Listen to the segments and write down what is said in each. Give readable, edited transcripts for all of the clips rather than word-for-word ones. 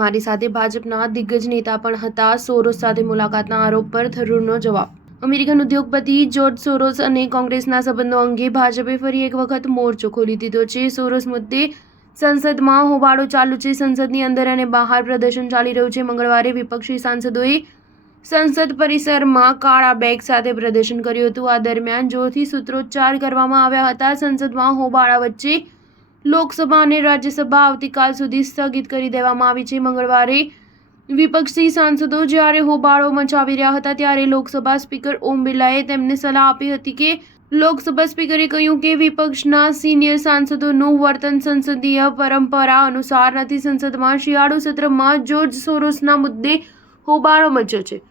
મારી સાથે ભાજપના દિગ્ગજ નેતા પણ હતા. સોરોસ સાથે મુલાકાતના આરોપ પર થરૂરનો જવાબ. અમેરિકન ઉદ્યોગપતિ જોર્જ સોરોસ અને કોંગ્રેસના સંબંધો અંગે ભાજપે ફરી એક વખત મોરચો ખોલી દીધો છે. સોરોસ મુદ્દે સંસદમાં હોબાળો ચાલુ છે. સંસદની અંદર અને બહાર પ્રદર્શન ચાલી રહ્યું છે. મંગળવારે વિપક્ષી સાંસદોએ સંસદ પરિસરમાં કાળા બેગ સાથે પ્રદર્શન કર્યું હતું. આ દરમિયાન જોરથી સૂત્રોચ્ચાર કરવામાં આવ્યા હતા. સંસદમાં હોબાળા વચ્ચે લોકસભા અને રાજ્યસભા આવતીકાલ સુધી સ્થગિત કરી દેવામાં આવી છે. મંગળવારે વિપક્ષી સાંસદો જ્યારે હોબાળો મચાવી રહ્યા હતા ત્યારે લોકસભા સ્પીકર ઓમ બિરલાએ તેમને સલાહ આપી હતી કે લોકસભા સ્પીકરે કહ્યું કે વિપક્ષના સિનિયર સાંસદોનું વર્તન સંસદીય પરંપરા અનુસાર નથી. સંસદમાં શિયાળુ સત્રમાં જોર્જ સોરોસના મુદ્દે હોબાળો મચ્યો છે.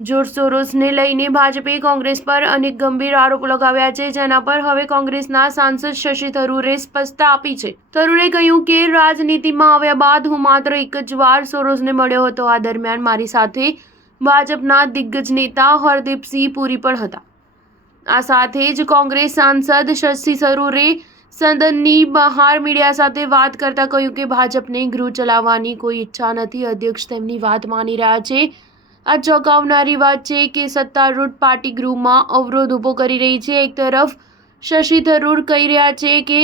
જોર્જ સોરોસને લઈને ભાજપે કોંગ્રેસ પર અનેક ગંભીર આરોપ લગાવ્યા છે, જેના પર હવે કોંગ્રેસના સાંસદ શશી થરૂરે સ્પષ્ટતા આપી છે. થરૂરે કહ્યું કે રાજનીતિમાં આવ્યા બાદ હું માત્ર એક જ વાર સોરોસને મળ્યો હતો. આ દરમિયાન મારી સાથે ભાજપના દિગ્ગજ નેતા હરદીપસિંહ પુરી પણ હતા. આ સાથે જ કોંગ્રેસ સાંસદ શશી થરૂરે સદનની બહાર મીડિયા સાથે વાત કરતા કહ્યું કે ભાજપને ગૃહ ચલાવવાની કોઈ ઈચ્છા નથી. અધ્યક્ષ તેમની વાત માની રહ્યા છે. આ ચોંકાવનારી વાત છે કે સત્તારૂઢ પાર્ટી ગૃહમાં અવરોધ ઊભો કરી રહી છે. એક તરફ શશી થરૂર કહી રહ્યા છે કે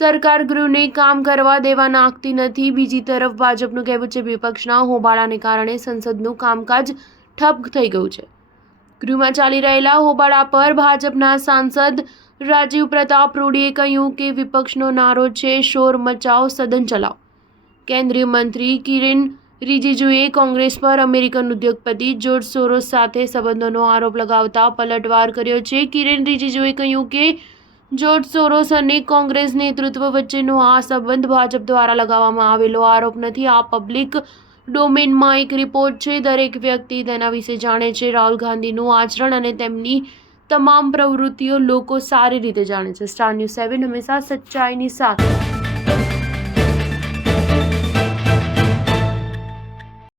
સરકાર ગૃહને કામ કરવા દેવા માંગતી નથી. બીજી તરફ ભાજપનું કહેવું છે વિપક્ષના હોબાળાને કારણે સંસદનું કામકાજ ઠપ થઈ ગયું છે. ગૃહમાં ચાલી રહેલા હોબાળા પર ભાજપના સાંસદ રાજીવ પ્રતાપ રૂડીએ કહ્યું કે વિપક્ષનો નારો છે શોર મચાવો, સદન ચલાવો. કેન્દ્રીય મંત્રી કિરેન રિજિજુએ કોંગ્રેસ પર અમેરિકન ઉદ્યોગપતિ જોર્જ સોરોસ સાથે સંબંધોનો આરોપ લગાવતા પલટવાર કર્યો છે. કિરેન રિજિજુએ કહ્યું કે જોર્જ સોરોસ અને કોંગ્રેસ નેતૃત્વ વચ્ચેનો આ સંબંધ ભાજપ દ્વારા લગાવવામાં આવેલો આરોપ નથી. આ પબ્લિક ડોમેનમાં એક રિપોર્ટ છે. દરેક વ્યક્તિ તેના વિશે જાણે છે. રાહુલ ગાંધીનું આચરણ અને તેમની તમામ પ્રવૃત્તિઓ લોકો સારી રીતે જાણે છે. સ્ટાર ન્યૂઝ 7 હંમેશા સચ્ચાઈની સાથે.